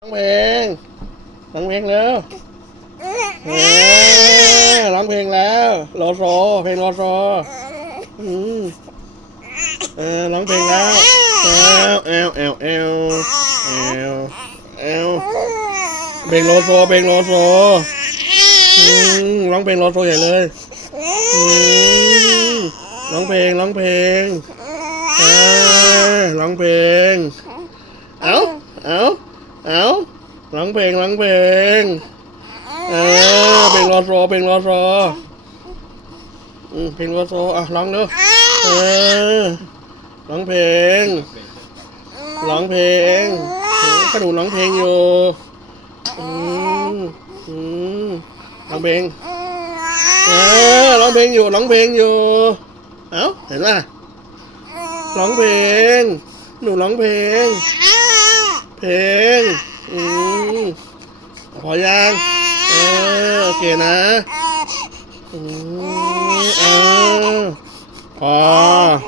ร้องเพลงร้องเพลงเร็วเออร้องเพลงแล้วโลโซ เพลงโลโซอืมเออร้องเพลงแล้วเอลเอลเอลเอลเอลเอลเพลงโลโซ เพลงโลโซอืมร้องเพลงโลโซใหญ่เลยอืมร้องเพลงร้องเพลงเออร้องเพลง เอาเอา เอาร้องเพลงร้องเพลงเออเพลงรอโซเพลงรอโซอืมเพลงรอโซอะร้องเดูเออร้องเพลงร้องเพลงกระดูร้องเพลงอยู่อืมอืมร้องเพลงเออร้องเพลงอยู่ร้องเพลงอยู่เอ้าเห็นป่ะร้องเพลง หนูร้องเพลง เพลงอืมพอยังเออโอเคนะอืมเออพอ